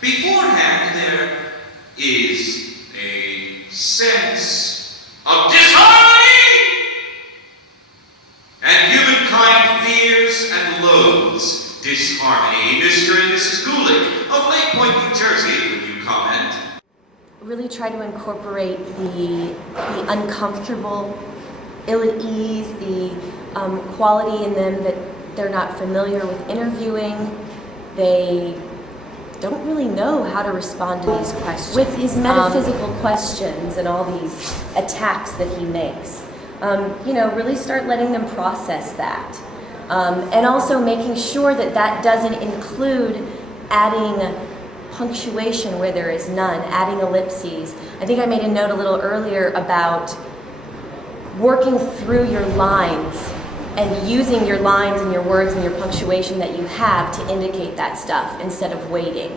Beforehand, there is a sense of disharmony, and humankind fears and loathes disharmony. Mr. and Mrs. Gulick of Lake Point, New Jersey, would you comment? Really try to incorporate the uncomfortable, ill at ease, the quality in them that they're not familiar with interviewing. They don't really know how to respond to these questions. With his metaphysical questions and all these attacks that he makes, really start letting them process that. And also making sure that that doesn't include adding punctuation where there is none, adding ellipses. I think I made a note a little earlier about working through your lines and using your lines and your words and your punctuation that you have to indicate that stuff instead of waiting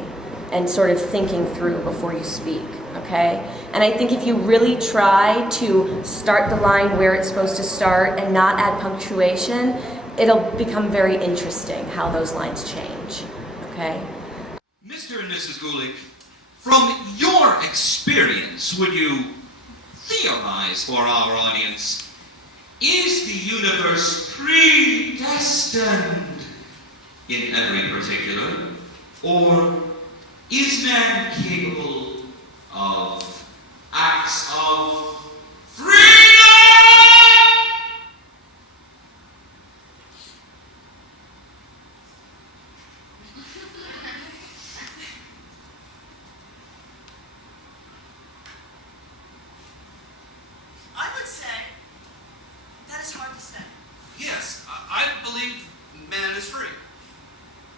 and sort of thinking through before you speak, okay? And I think if you really try to start the line where it's supposed to start and not add punctuation, it'll become very interesting how those lines change, okay? Mr. and Mrs. Gulick, from your experience, would you theorize for our audience, is the universe predestined in every particular, or is man capable of acts of freedom? I would say that is hard to say. Yes, I believe man is free.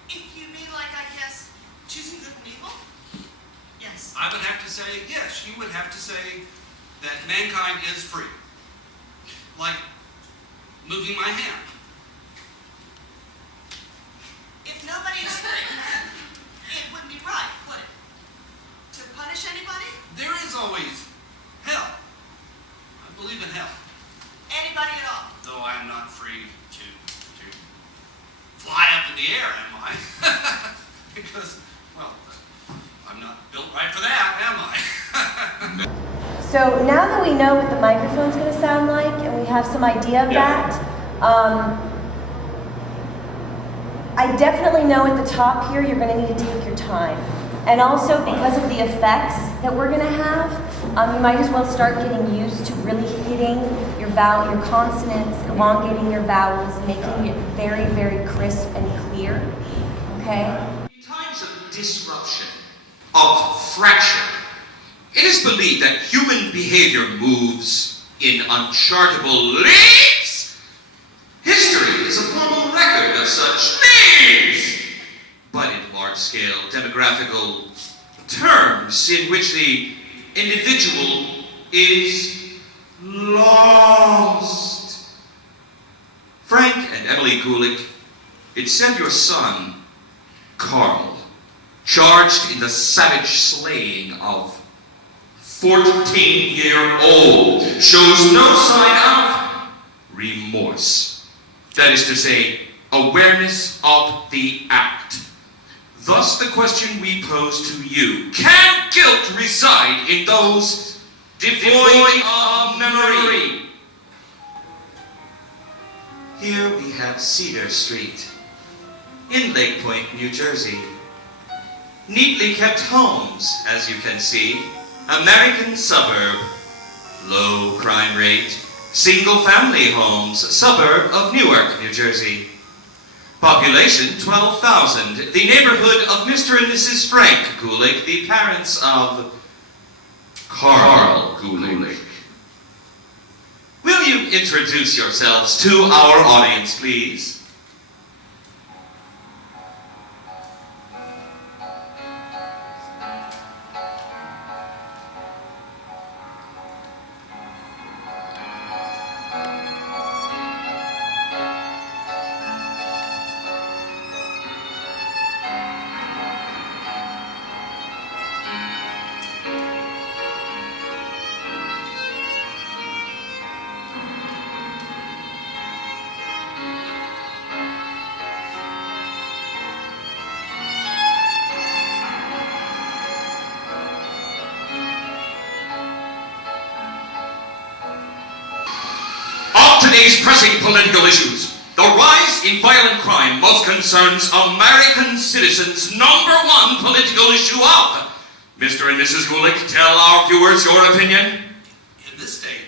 If you mean like, I guess, choosing good and evil? Yes. I would have to say, yes, you would have to say that mankind is free. Like moving my hand. If nobody is free, it wouldn't be right, would it? To punish anybody? There is always hell. I believe in hell. Anybody at all? Though I am not free to fly up in the air, am I? Because, well, I'm not built right for that, am I? So now that we know what the microphone's going to sound like and we have some idea of that, I definitely know at the top here you're going to need to take your time. And also because of the effects that we're going to have, you might as well start getting used to really hitting your your consonants, elongating your vowels, making it very, very crisp and clear. Okay? In times of disruption, of fracture, it is believed that human behavior moves in unchartable leaps. History is a formal record of such leaps. But in large-scale demographical terms in which the individual is lost. Frank and Emily Gulick, it said your son, Carl, charged in the savage slaying of 14-year-old, shows no sign of remorse. That is to say, awareness of the act. Thus the question we pose to you, can guilt reside in those devoid of memory? Here we have Cedar Street, in Lake Point, New Jersey. Neatly kept homes, as you can see, American suburb, low crime rate, single-family homes, suburb of Newark, New Jersey. Population 12,000, the neighborhood of Mr. and Mrs. Frank Gulick, the parents of Carl Gulick. Will you introduce yourselves to our audience, please? today's pressing political issues, the rise in violent crime most concerns American citizens' #1 political issue out. Mr. and Mrs. Gulick, tell our viewers your opinion. In this state,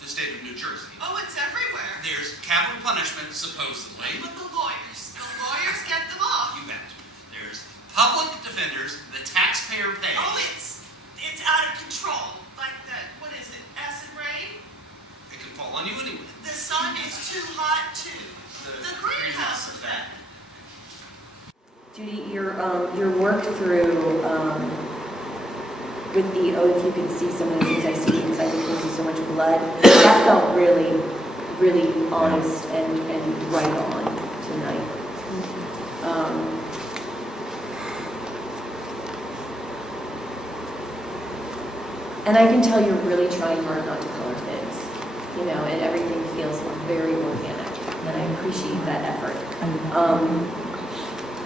the state of New Jersey, Oh, it's everywhere. there's capital punishment, supposedly. But the lawyers get them off. You bet. There's public defenders, the taxpayer pays. Oh, it's out of control. Like that, what is it, acid rain? It can fall on you anyway. The sun is too hot too. The greenhouse effect. Judy, your work through with the oath, you can see some of the things I see inside the things with so much blood. That felt really, really honest and right on tonight. And I can tell you're really trying hard not to color things, you know, and everything feels very organic, and I appreciate that effort.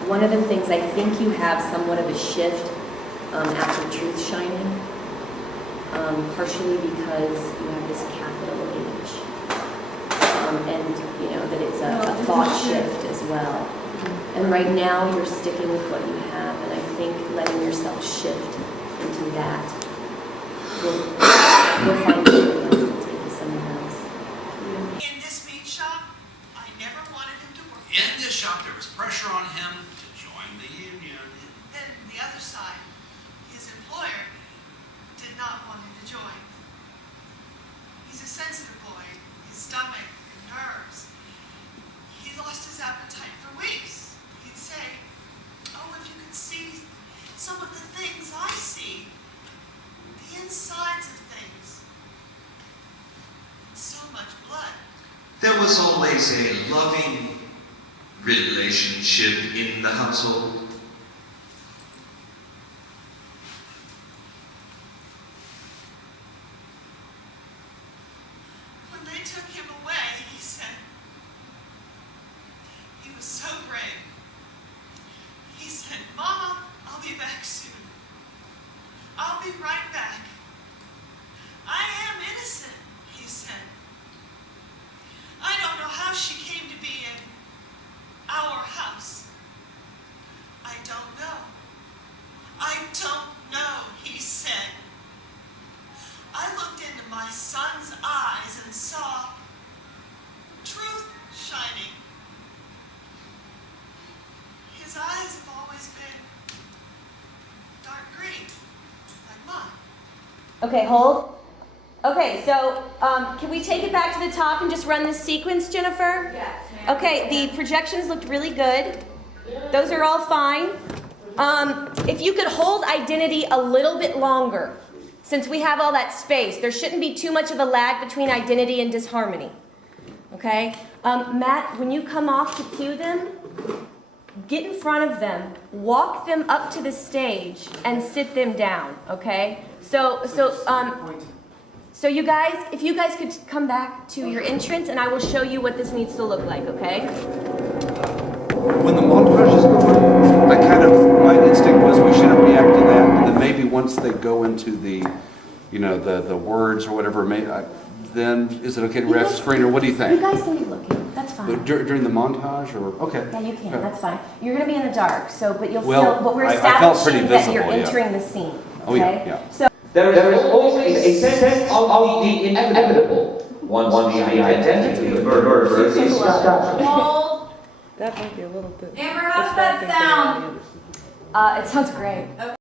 One of the things I think you have somewhat of a shift after Truth Shining, partially because you have this capital H, and you know that it's a thought shift as well. And right now you're sticking with what you have, and I think letting yourself shift into that will find something else and take you somewhere else. In this meat shop, I never wanted him to work. In this shop, there was pressure on him to join the union. Then the other side, his employer, did not want him to join. He's a sensitive boy, his stomach and nerves. He lost his appetite for weeks. He'd say, oh, if you could see some of the things I see, the insides of things. So much blood. There was always a loving relationship in the household. When they took him away, he said, he was so brave. He said, Mama, I'll be back soon. I'll be right back. I am innocent, he said. I don't know how she came to be in our house. I don't know. I don't know, he said. I looked into my son's eyes and saw truth shining. His eyes have always been dark green, like mine. Okay, hold. Okay, so can we take it back to the top and just run this sequence, Jennifer? Yes. Okay, the projections looked really good. Those are all fine. If you could hold identity a little bit longer, since we have all that space, there shouldn't be too much of a lag between identity and disharmony. Okay? Matt, when you come off to cue them, get in front of them, walk them up to the stage, and sit them down, okay? So you guys, if you guys could come back to your entrance, and I will show you what this needs to look like, okay? When the montage is going, my instinct was we shouldn't react to that, and then maybe once they go into the, you know, the words or whatever, then is it okay to react to the screen, or what do you think? You guys can be looking, that's fine. During the montage, or, okay. Yeah, you can, Okay. that's fine. You're gonna be in the dark, so, but you'll Well, still, but we're I felt pretty establishing that you're visible, yeah. entering the scene, okay? Oh, yeah. So, There is always a sense of the inevitable once the identity of the murderer is established. Hold. That might be a little bit. Amber, how's that sound? it sounds great.